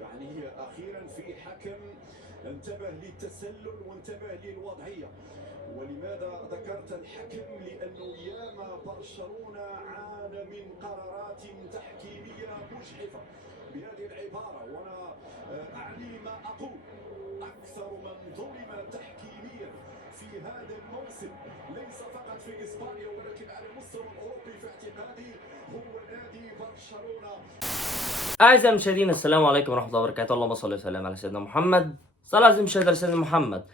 يعني أخيرا في حكم انتبه للتسلل وانتبه للوضعية. ولماذا ذكرت الحكم؟ لأنه ياما برشلونة عانى من قرارات تحكيمية مجحفة بهذه العبارة، وأنا أعني ما أقول. أكثر من ظلم تحكيميا في هذا الموسم ليس فقط في إسبانيا ولكن على المستوى الأوروبي في اعتقادي هو نادي برشلونة. أعزائي المشاهدين، السلام عليكم ورحمة الله وبركاته. اللهم صل وسلم على سيدنا محمد. صلى الله عليه وسلم. سيدنا محمد.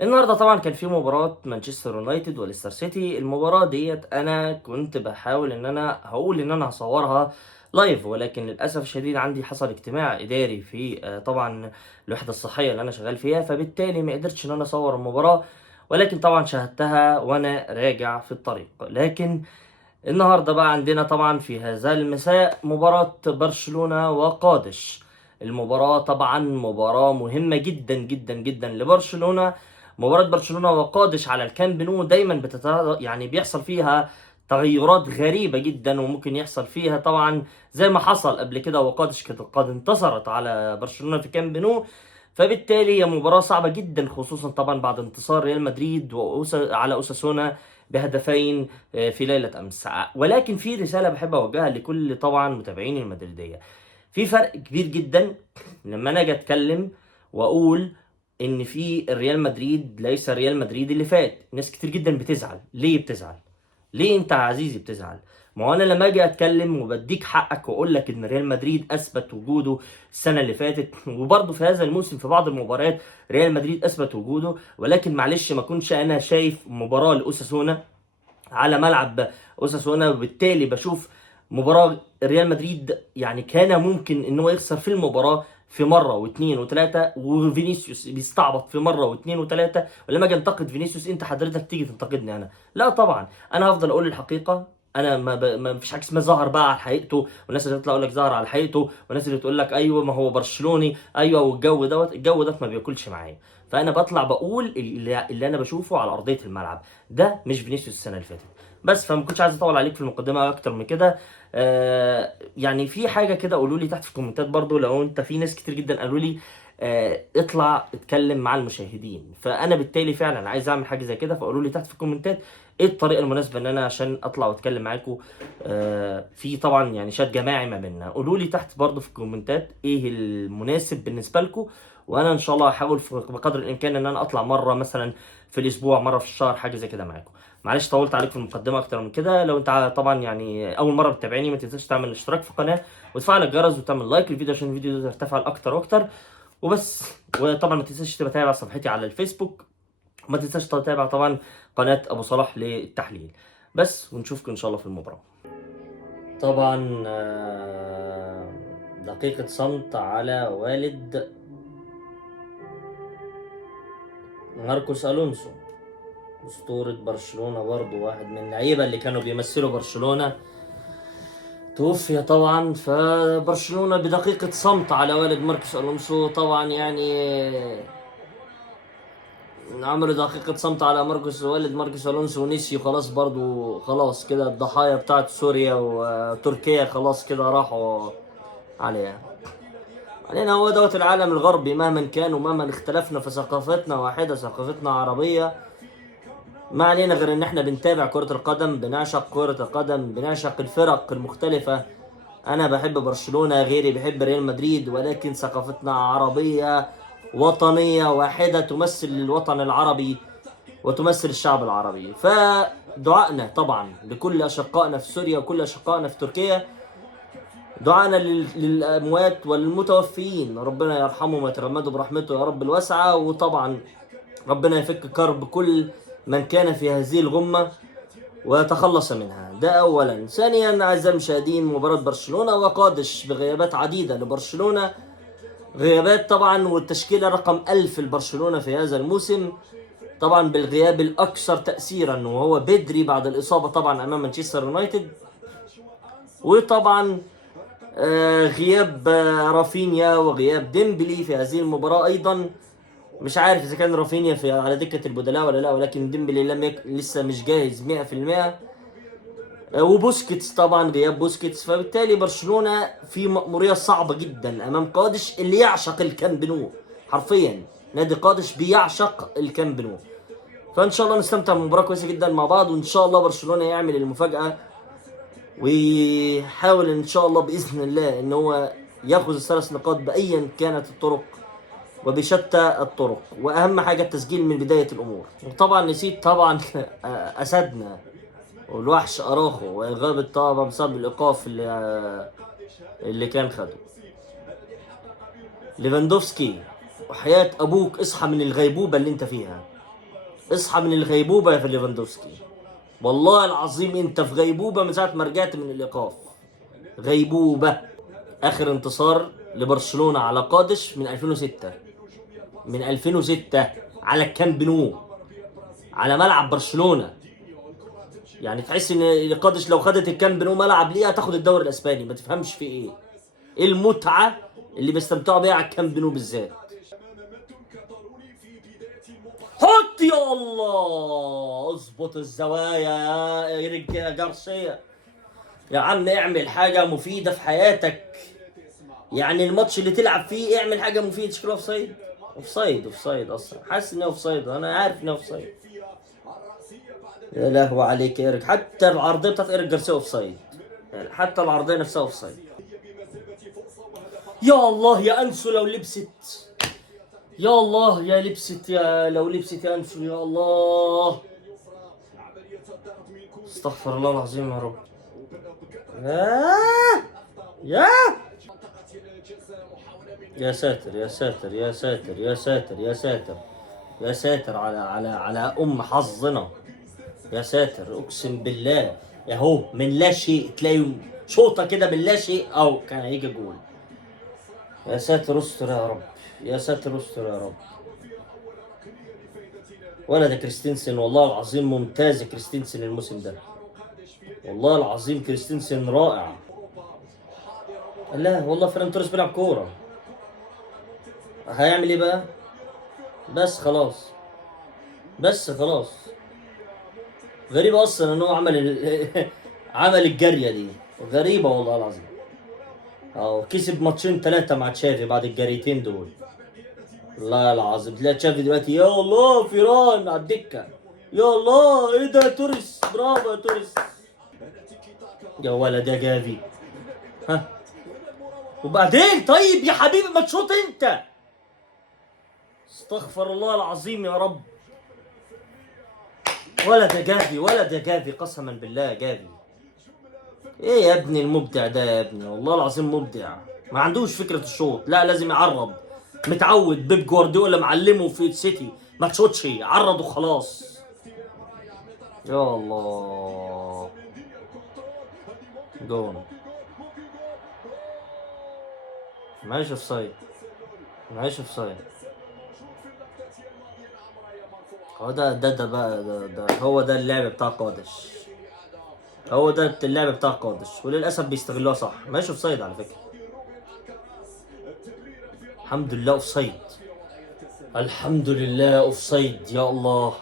النهارده طبعا كان في مباراة مانشستر يونايتد وليستر سيتي. المباراة ديت أنا كنت بحاول إن أنا هقول إن أنا هصورها لايف، ولكن للأسف الشديد عندي حصل اجتماع إداري في طبعا الوحدة الصحية اللي أنا شغال فيها، فبالتالي ما قدرتش إن أنا أصور المباراة، ولكن طبعا شاهدتها وأنا راجع في الطريق. لكن النهارده بقى عندنا طبعا في هذا المساء مباراة برشلونة وقادش. المباراة طبعا مباراة مهمة جدا جدا جدا لبرشلونة. مباراة برشلونة وقادش على الكامب نو دايما يعني بيحصل فيها تغيرات غريبة جدا، وممكن يحصل فيها طبعا زي ما حصل قبل كده، وقادش كانت قد انتصرت على برشلونة في كامب نو. فبالتالي هي مباراة صعبة جدا، خصوصا طبعا بعد انتصار ريال مدريد على اوساسونا بهدفين في ليلة أمس. ولكن في رسالة بحب أوجهها لكل طبعا متابعين المدريدية. في فرق كبير جدا لما أنا أجي أتكلم وأقول إن في ريال مدريد ليس ريال مدريد اللي فات. ناس كتير جدا بتزعل. ليه بتزعل؟ ليه أنت يا عزيزي بتزعل؟ ما هو أنا لما أجي أتكلم وبديك حقك وأقول لك إن ريال مدريد أثبت وجوده السنة اللي فاتت، وبرضه في هذا الموسم في بعض المباريات ريال مدريد أثبت وجوده، ولكن معلش ما كنتش أنا شايف مباراة لأوساسونا على ملعب اوساسونا، وبالتالي بشوف مباراة ريال مدريد يعني كان ممكن ان هو يخسر في المباراة في مرة واثنين وثلاثة، وفينيسيوس بيستعبط في مرة واثنين وثلاثة. ولما اجي انتقد فينيسيوس انت حضرتك تيجي تنتقدني انا؟ لا طبعا، انا هفضل اقول الحقيقة. انا ما فيش حاجه اسمها ظهر بقى على حقيقته، والناس اللي تطلع يقول لك ظهر على حقيقته، والناس اللي تقول لك ايوه ما هو برشلوني ايوه، والجو دوت الجو ده ما بياكلش معايا. فانا بطلع بقول اللي انا بشوفه على ارضيه الملعب. ده مش فينيسيوس السنه اللي فاتت. بس فما كنتش عايز اطول عليك في المقدمه اكتر من كده. يعني في حاجه كده قولوا لي تحت في الكومنتات برضو، لو انت في ناس كتير جدا قالوا لي اطلع اتكلم مع المشاهدين، فانا بالتالي فعلا عايز اعمل حاجه زي كده. فقولوا لي تحت في الكومنتات ايه الطريقه المناسبه ان انا عشان اطلع واتكلم معاكم. في طبعا يعني شات جماعي ما بيننا. قولوا لي تحت برضو في الكومنتات ايه المناسب بالنسبه لكم، وانا ان شاء الله هحاول بقدر الامكان ان انا اطلع مره مثلا في الاسبوع، مره في الشهر، حاجه زي كده معاكم. معلش طولت عليك في المقدمه اكتر من كده. لو انت طبعا يعني اول مره بتتابعني، ما تنساش تعمل اشتراك في القناه وتفعل الجرس وتعمل لايك للفيديو عشان الفيديو ده يرتفع اكتر واكتر وبس. وطبعا ما تنساش تتابع صفحتي على الفيسبوك، وما تنساش تتابع طبعا قناه ابو صلاح للتحليل. بس ونشوفكم ان شاء الله في المباراه. طبعا دقيقه صمت على والد ماركوس الونسو، أسطورة برشلونة، برضه واحد من اللعيبة اللي كانوا بيمثلوا برشلونة، توفي طبعا. فبرشلونة بدقيقة صمت على والد ماركوس ألونسو. طبعا يعني عملوا دقيقة صمت على والد ماركوس ألونسو، ونسيوا خلاص برضو، خلاص كده الضحايا بتاعت سوريا وتركيا خلاص كده راحوا عليها. علينا هو دوت العالم الغربي، مهما كان ومهما اختلفنا فثقافتنا واحدة، ثقافتنا عربية. ما علينا غير ان احنا بنتابع كرة القدم، بنعشق كرة القدم، بنعشق الفرق المختلفة. انا بحب برشلونة، غيري بيحب ريال مدريد، ولكن ثقافتنا عربية وطنية واحدة تمثل الوطن العربي وتمثل الشعب العربي. فدعائنا طبعا لكل اشقائنا في سوريا وكل اشقائنا في تركيا، دعانا للاموات والمتوفيين، ربنا يرحمهم ويتغمدوا برحمته يا رب الواسعة. وطبعا ربنا يفك كرب كل من كان في هذه الغمة ويتخلص منها. ده اولا. ثانيا اعزائي المشاهدين، مباراة برشلونة وقادش بغيابات عديدة لبرشلونة، غيابات طبعا، والتشكيلة رقم 1000 لبرشلونة في هذا الموسم. طبعا بالغياب الاكثر تأثيرا وهو بدري بعد الاصابة طبعا امام مانشستر يونايتد. وطبعا غياب رافينيا وغياب ديمبلي في هذه المباراة ايضا. مش عارف اذا كان رافينيا على دكة البدلاء ولا لا، ولكن ديمبلي لسه مش جاهز 100%. وبوسكيتس طبعا، غياب بوسكيتس، فبالتالي برشلونة في مأمورية صعبة جدا امام قادش اللي يعشق الكامب نو. حرفيا نادي قادش بيعشق الكامب نو. فان شاء الله نستمتع بمباراة كويسة جدا مع بعض، وان شاء الله برشلونة يعمل المفاجأة ويحاول ان شاء الله باذن الله ان هو ياخذ الثلاث نقاط بايا كانت الطرق وبشتى الطرق، واهم حاجه التسجيل من بدايه الامور. وطبعا نسيت طبعا اسدنا والوحش اراخو، وغاب طبعا بسبب الايقاف اللي كان خده. ليفاندوفسكي، وحياة ابوك اصحى من الغيبوبه اللي انت فيها، اصحى من الغيبوبه يا ليفاندوفسكي. والله العظيم انت في غيبوبه من ساعه ما رجعت من الايقاف، غيبوبه. اخر انتصار لبرشلونه على قادش من 2006، من 2006 على الكامب نو، على ملعب برشلونه. يعني تحس ان قادش لو خدت الكامب نو ملعب ليها تاخد الدوري الاسباني، ما تفهمش في ايه. ايه المتعه اللي بيستمتعوا بيها على الكامب نو بالذات. حط يا الله، اظبط الزوايا يا ايريك جارسيا. يا عم اعمل حاجه مفيده في حياتك، يعني الماتش اللي تلعب فيه اعمل حاجه مفيده. شكله اوف سايد، اوف سايد، اوف سايد اصلا، حاسس انه اوف سايد، انا عارف انه اوف سايد. يا لهوي عليك يا ايريك، حتى العرضيه بتاعت ايريك جارسيا اوف سايد، يعني حتى العرضيه نفسها اوف سايد. يا الله يا انسو لو لبست، يا الله يا لبست، يا لو لبست يا انسو، يا الله. استغفر الله العظيم يا رب. يا يا ساتر يا ساتر يا ساتر يا ساتر يا ساتر يا ساتر على حظنا. يا ساتر اقسم بالله، اهو من لا شيء تلاقي شوطه كده من لا شيء او كان هيجي جول. يا ساتر استر يا رب، يا ساتر استر يا رب. ولد كريستنسن والله العظيم ممتاز كريستنسن الموسم ده، والله العظيم كريستنسن رائع. لا والله فيران توريس بيلعب كوره، هيعمل ايه بقى؟ بس خلاص، بس خلاص. غريب اصلا ان هو عمل عمل الجاريه دي، غريبه والله العظيم. كسب ماتشين ثلاثه مع تشافي بعد الجريتين دول. والله العظيم تلاقي تشافي دلوقتي يا الله فيران على الدكه، يا الله ايه ده يا توريس، برافو يا توريس. يا ولد يا جافي، ها وبعدين طيب يا حبيبي ما تشوط انت. استغفر الله العظيم يا رب. ولد يا جافي، ولد يا جافي، قسما بالله يا جافي. ايه يا ابني المبدع ده يا ابني، والله العظيم مبدع. ما عندوش فكرة الشوط، لا لازم يعرض. متعود بيب جوارديولا معلمه في السيتي ما تشوتش، عرض وخلاص. يا الله جون. ماشي في سايد، ماشي في سايد. هو ده بقى ده هو ده اللعب بتاع قادش، هو ده اللعب بتاع قادش، وللاسف بيستغلوها صح. ماشي في سايد على فكرة، الحمد لله اوف سايد، الحمد لله اوف سايد. يا الله.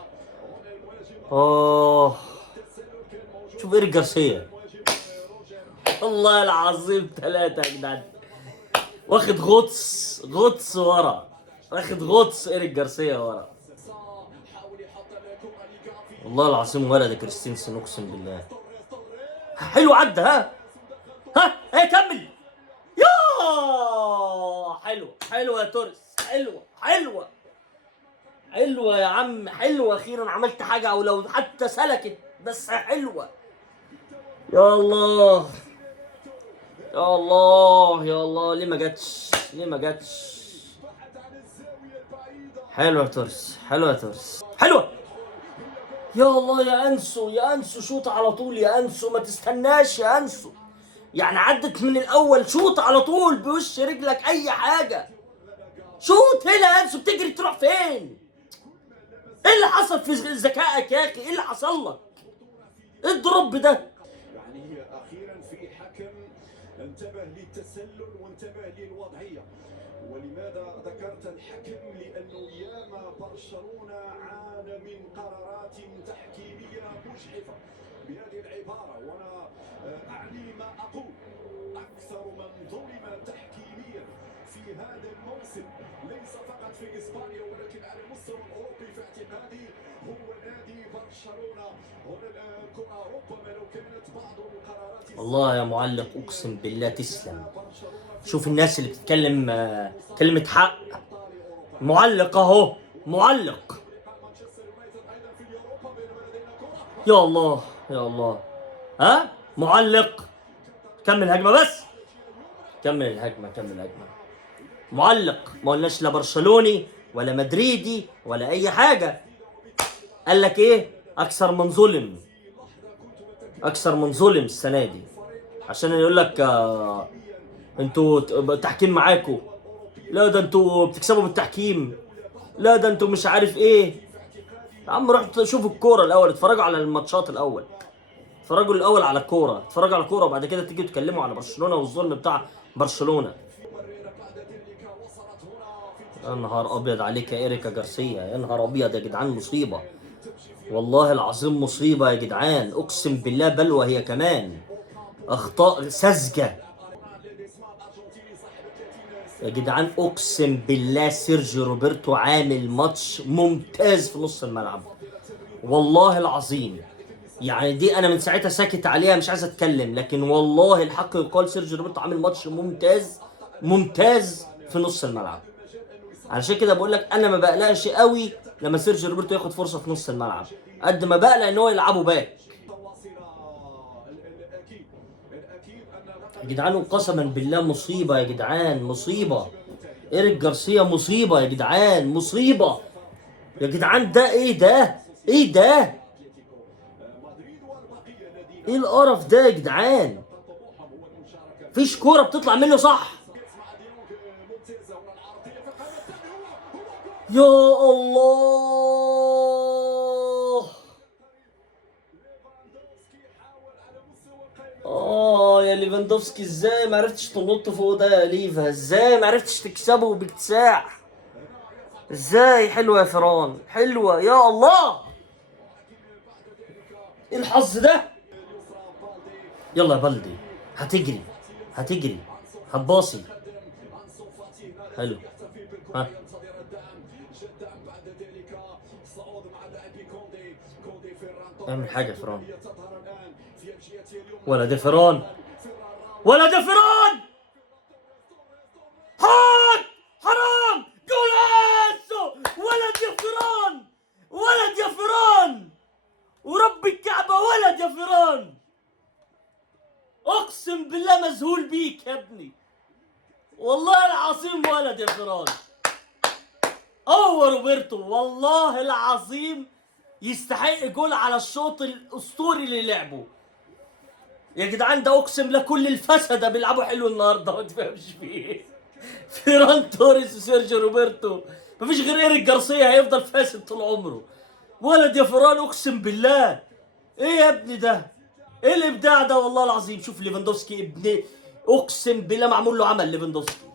شوف ايريك جارسيا، والله العظيم ثلاثة يا جدعان، واخد غطس ورا، واخد غطس ايريك جارسيا ورا. والله العظيم ولد كريستنسن اقسم بالله. حلو عدى، ايه كمل. يا حلوه حلوه يا توريس، حلوه حلوه حلوه يا عم، حلوه. اخيرا عملت حاجه، او لو حتى سلكت بس حلوه. يا الله يا الله يا الله، ليه ما جاتش، ليه ما جاتش. حلوه يا توريس، حلوه يا توريس، حلوه. يا الله يا انسو، يا انسو شوط على طول يا انسو، ما تستناش يا انسو. يعني عدت من الاول، شوط على طول بوش رجلك اي حاجه. شوط هنا يا انسو، بتجري تروح فين؟ ايه اللي حصل في ذكائك يا اخي؟ ايه اللي حصل لك؟ ايه الضرب ده؟ يعني اخيرا في حكم انتبه للتسلل وانتبه للوضعيه. ولماذا ذكرت الحكم؟ لانه ياما برشلونه عانى من قرارات تحكيميه مجحفه، بهذه العبارة، وأنا أعني ما أقول. أكثر من ظلم تحكيميا في هذا الموسم ليس فقط في إسبانيا ولكن على المستوى الأوروبي في اعتقادي هو نادي برشلونة. هنا الكرة ربما لو كانت بعض القرارات والله يا معلق اقسم بالله تسلم. شوف الناس اللي بتتكلم كلمة حق. معلق اهو، معلق. يا الله يا الله. ها معلق. كمل هجمة بس، كمل الهجمة، كمل الهجمة. معلق، ما قلناش لا برشلوني ولا مدريدي ولا اي حاجة. قال لك ايه؟ اكثر من ظلم، اكثر من ظلم السنة دي، عشان يقول لك انتوا التحكيم معاكوا، لا ده انتوا بتكسبوا بالتحكيم، لا ده انتوا مش عارف ايه. يا عم روحوا شوفوا الكورة الاول، اتفرجوا على الماتشات الاول، اتفرجوا الاول على الكورة، اتفرجوا على الكورة وبعد كده تيجوا تتكلموا على برشلونة والظلم بتاع برشلونة. يا نهار ابيض عليك يا إيريكا جارسيا، يا نهار ابيض يا جدعان، مصيبة والله العظيم، مصيبة يا جدعان، اقسم بالله بلوى هي كمان، اخطاء ساذجة يا جدعان، اقسم بالله سيرجيو روبرتو عامل ماتش ممتاز في نص الملعب والله العظيم. يعني دي انا من ساعتها ساكت عليها مش عايز اتكلم، لكن والله الحق يقال سيرجيو روبرتو عامل ماتش ممتاز ممتاز في نص الملعب. علشان كده بقول لك انا ما بقلقش قوي لما سيرجيو روبرتو ياخد فرصه في نص الملعب، قد ما بقلق ان هو يلعبه باك. يا جدعان قسما بالله مصيبه يا جدعان، مصيبه. إيريك جارسيا مصيبه يا جدعان، مصيبه يا جدعان. ده ايه ده؟ ايه ده؟ ايه القرف ده يا جدعان؟ فيش كوره بتطلع منه صح. يا الله. يا ليفاندوفسكي ازاي ما عرفتش تنط فوق ده يا ليفا؟ ازاي ما عرفتش تكسبه باكتساح؟ ازاي؟ حلوه يا فران، حلوه يا الله. ايه الحظ ده؟ يلا يا بلدي، هتجري هتجري هتباصي. حلو، ها اعمل حاجه يا فران. ولا ده فران، ولا ده فران. هات حرام، جولاسو. ولد يا فران، ولد يا فران، ورب الكعبة ولد يا فران. اقسم بالله مذهول بيك يا ابني، والله العظيم ولد يا فران. هو روبرتو والله العظيم يستحق جول على الشوط الاسطوري اللي لعبه يا جدعان. ده اقسم لكل الفسده بيلعبوا حلو النهارده، ما تفهمش فيه ايه. فيران توريس وسيرجيو روبرتو، مفيش غير إيريك جارسيا هيفضل فاسد طول عمره. ولد يا فران اقسم بالله. ايه يا ابني ده؟ ايه الابداع ده والله العظيم. شوف ليفاندوفسكي ابن، اقسم بالله معمول له عمل ليفاندوفسكي،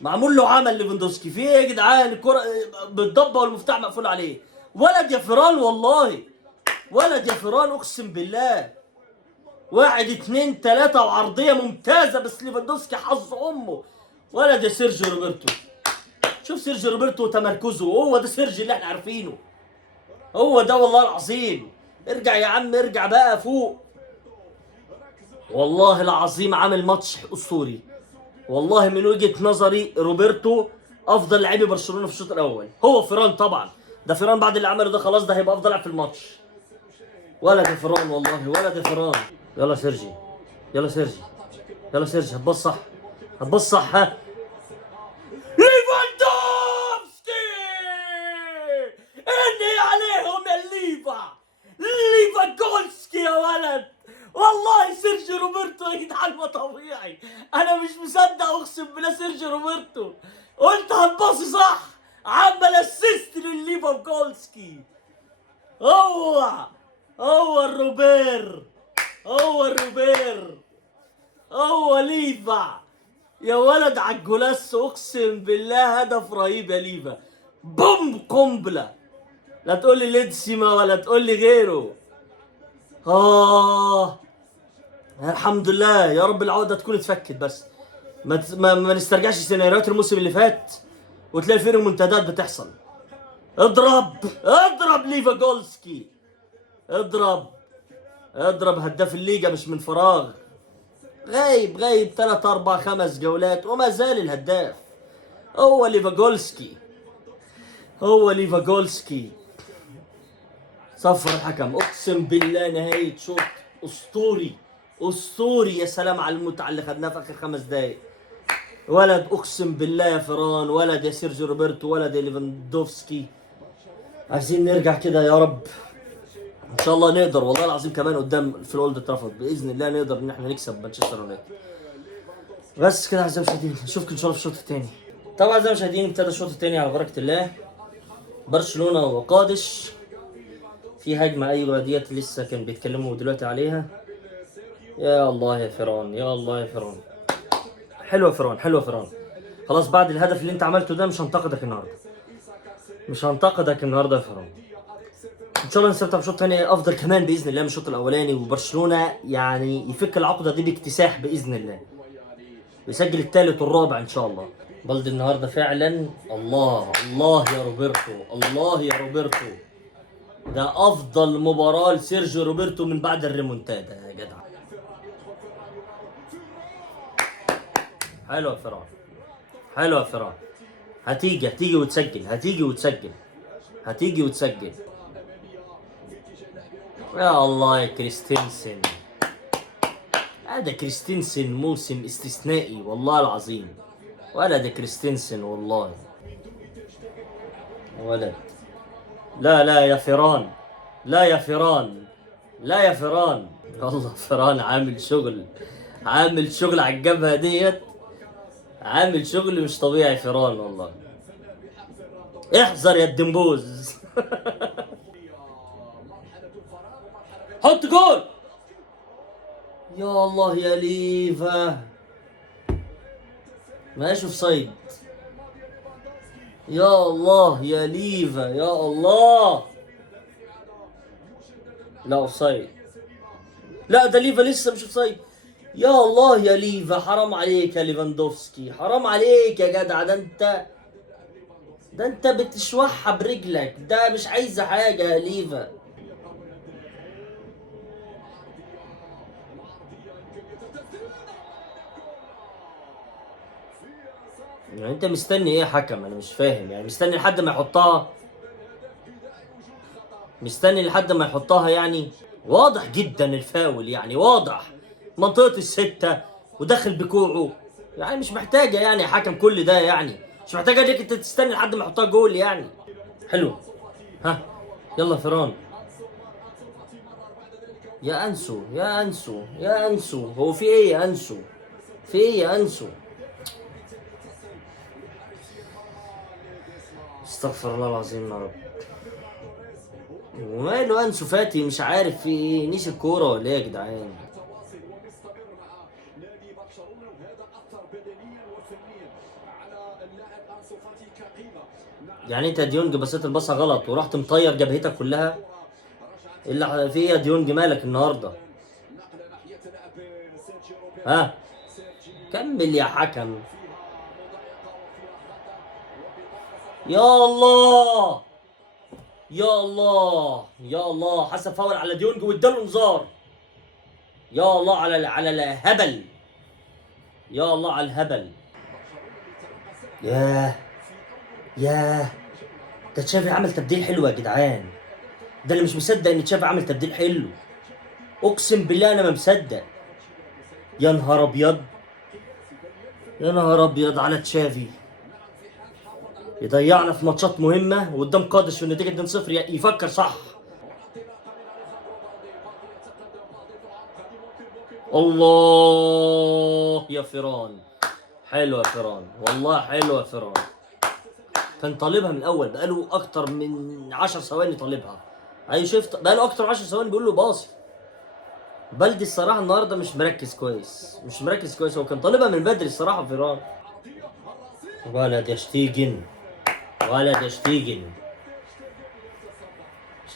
معمول له عمل ليفاندوفسكي. في ايه يا جدعان؟ الكرة بالضبه والمفتاح مقفول عليه. ولد يا فران والله، ولد يا فران اقسم بالله. واحد اتنين تلاتة وعرضية ممتازة، بس ليفاندوفسكي حظ امه. ولد يا سيرجيو روبرتو. شوف سيرجيو روبرتو وتمركزه، هو ده سيرجيو اللي احنا عارفينه، هو ده والله العظيم. ارجع يا عم، ارجع بقى فوق. والله العظيم عامل ماتش اسطوري، والله من وجهة نظري روبرتو افضل لاعبي برشلونة في الشوط الاول. هو فيران طبعا، ده فيران بعد اللي عمله ده خلاص ده هيبقى افضل لاعب في الماتش. ولد يا فيران والله، ولد يا فيران. يلا سيرجي، يلا سيرجي، يلا سيرجي، هتبص صح، هتبص صح. ها ليفاندوفسكي، انهي عليهم يا ليفا، ليفاندوفسكي يا ولد. والله سيرجيو روبرتو يا جدعان ما طبيعي، انا مش مصدق اقسم بالله. سيرجيو روبرتو قلت هتباصي صح، عمل اسيست لليفاندوفسكي. هو الروبير، هو الروبير، هو ليفا يا ولد على الجلاس. اقسم بالله هدف رهيب يا ليفا، بوم قنبله. لا تقول لي ليدسيما ولا تقول لي غيره. الحمد لله يا رب العقده تكون اتفكت بس. ما نسترجعش سيناريوهات الموسم اللي فات وتلاقي فيه منتدات بتحصل. اضرب ليفاندوفسكي، اضرب هداف الليجا مش من فراغ. غايب 3 4 5 جولات وما زال الهداف هو ليفاندوفسكي. صفر الحكم. اقسم بالله نهاية شوط اسطوري. يا سلام على المتعة اللي خدناها في اخر 5 دقايق. ولد اقسم بالله يا فران، ولد يا سيرجيو روبرتو، ولد يا ليفاندوفسكي. عايزين نرجع كده يا رب ان شاء الله نقدر، والله العظيم كمان قدام في الاولد ترافورد باذن الله نقدر ان احنا نكسب مانشستر يونايتد. بس كده اعزائي المشاهدين، اشوفكم ان شاء الله في الشوط الثاني. طبعا اعزائي المشاهدين ابتدى الشوط الثاني على بركه الله. برشلونه وقادش في هجمه، ايوه ديت لسه كان بيتكلموا دلوقتي عليها. يا الله يا فران. حلوه فران. خلاص بعد الهدف اللي انت عملته ده مش هنتقدك النهارده يا فران. ان شاء الله نستمتع بالشوط الثاني افضل كمان باذن الله من الشوط الاولاني، وبرشلونه يعني يفك العقده دي باكتساح باذن الله، ويسجل الثالث والرابع ان شاء الله. بلدي النهارده فعلا الله يا روبرتو، ده افضل مباراه لسيرجيو روبرتو من بعد الريمونتادا يا جدع. حلو يا فران. هتيجي وتسجل. يا الله يا كريستنسن، هذا كريستنسن موسم استثنائي والله العظيم. ولد كريستنسن والله ولد. لا يا فران. والله فران عامل شغل على الجبهة ديت، عامل شغل مش طبيعي فران والله. احذر يا الدمبوز. حط جول. يا الله يا ليفا، ماشي اوف سايد. يا الله يا ليفا، يا الله. لا اوف سايد، لا ده ليفا لسه مش اوف سايد. يا الله يا ليفا، حرام عليك يا ليفاندوفسكي، حرام عليك يا جدع. ده انت بتشوحها برجلك، ده مش عايزه حاجه يا ليفا. يعني انت مستني ايه يا حكم؟ انا مش فاهم، يعني مستني لحد ما يحطها يعني. واضح جدا الفاول، يعني واضح منطقة الستة ودخل بكوعه، يعني مش محتاجة يعني يا حكم كل ده، يعني مش محتاجة انك انت تستني لحد ما يحطها جول يعني. حلو. ها يلا فران. يا انسو هو في ايه يا انسو؟ استغفر الله العظيم يا رب. وماله انسو فاتي؟ مش عارف في ايه، نسي الكوره ولا ايه يا جدعان؟ يعني انت ديونج بصيت البصه غلط ورحت مطير جبهتك كلها؟ الا في ايه يا ديونج؟ مالك النهارده؟ ها كمل يا حكم. يا الله حسب فاول على ديونج واداله انذار. يا الله على الهبل. يا الله على الهبل. ياه ده تشافي عمل تبديل حلو يا جدعان. ده اللي مش مصدق ان تشافي عمل تبديل حلو، اقسم بالله انا ما مصدق. يا نهار ابيض على تشافي، يضيعنا في ماتشات مهمه وقدام قادش والنتيجه 2-0 يفكر صح. الله يا فران، حلو يا فران والله، حلو يا فران. كان طالبها من الاول، بقاله اكتر من 10 ثواني طالبها. ايوه شفت، بقاله اكتر من 10 ثواني بيقول له باصي. بلدي الصراحه النهارده مش مركز كويس، هو كان طالبها من بدري الصراحه فران. ولد يا شتيجن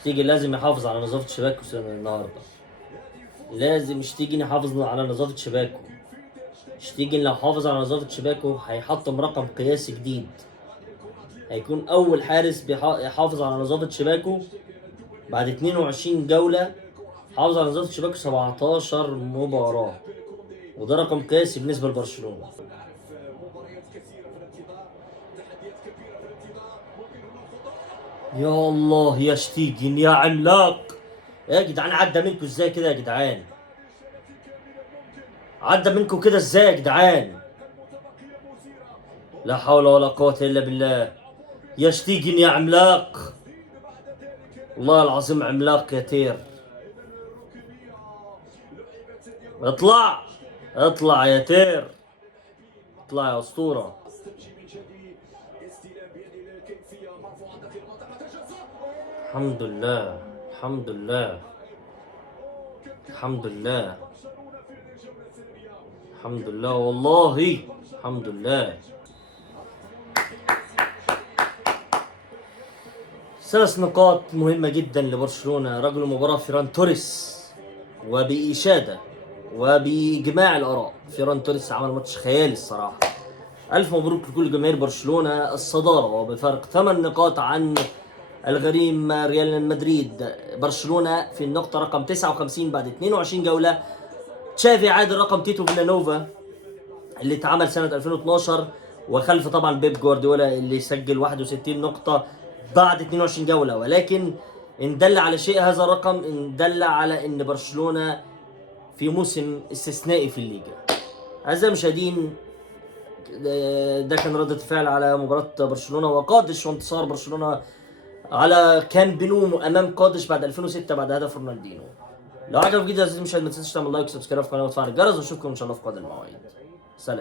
لازم يحافظ على نظافه شباكه النهارده. لازم شتيجن يحافظ على نظافة شباكه. شتيجن لو حافظ على نظافة شباكه هيحطم رقم قياسي جديد، هيكون أول حارس بيحافظ على نظافة شباكه بعد 22 جولة. حافظ على نظافة شباكه 17 مباراة، وده رقم قياسي بالنسبة لبرشلونة. يا الله يا شتيجن يا عملاق، يا جدعان عدى منكم ازاي كده يا جدعان؟ عدى منكم كده ازاي يا جدعان؟ لا حول ولا قوة الا بالله. يا شتيجن يا عملاق، والله العظيم عملاق يا تير. اطلع اطلع يا تير، اطلع يا اسطورة. الحمد لله الحمد لله الحمد لله الحمد لله والله الحمد لله. 3 نقاط مهمة جدا لبرشلونة. رجل المباراة فيران توريس، وبإشادة وبجماع الآراء فيران توريس عمل ماتش خيالي الصراحة. ألف مبروك لكل جماهير برشلونة الصدارة، وبفارق 8 نقاط عن الغريم ريال مدريد. برشلونة في النقطة رقم 59 بعد 22 جولة. تشافي عادل رقم تيتو فيلانوفا اللي اتعمل سنة 2012، وخلف طبعا بيب جوارديولا اللي سجل 61 نقطة بعد 22 جولة. ولكن ان دل على شيء هذا الرقم، ان دل على ان برشلونة في موسم استثنائي في الليجا. أعزائي المشاهدين، ده كان ردة فعل على مباراة برشلونة وقادش وانتصار برشلونة على كامب نو امام قادش بعد 2006 بعد هدف رونالدينو. لو عجبك الفيديو يا عزيزي المشاهد ما تنساش تعمل لايك وسبسكرايب في القناة وتفعل الجرس، واشوفكم ان شاء الله في قادم المواعيد.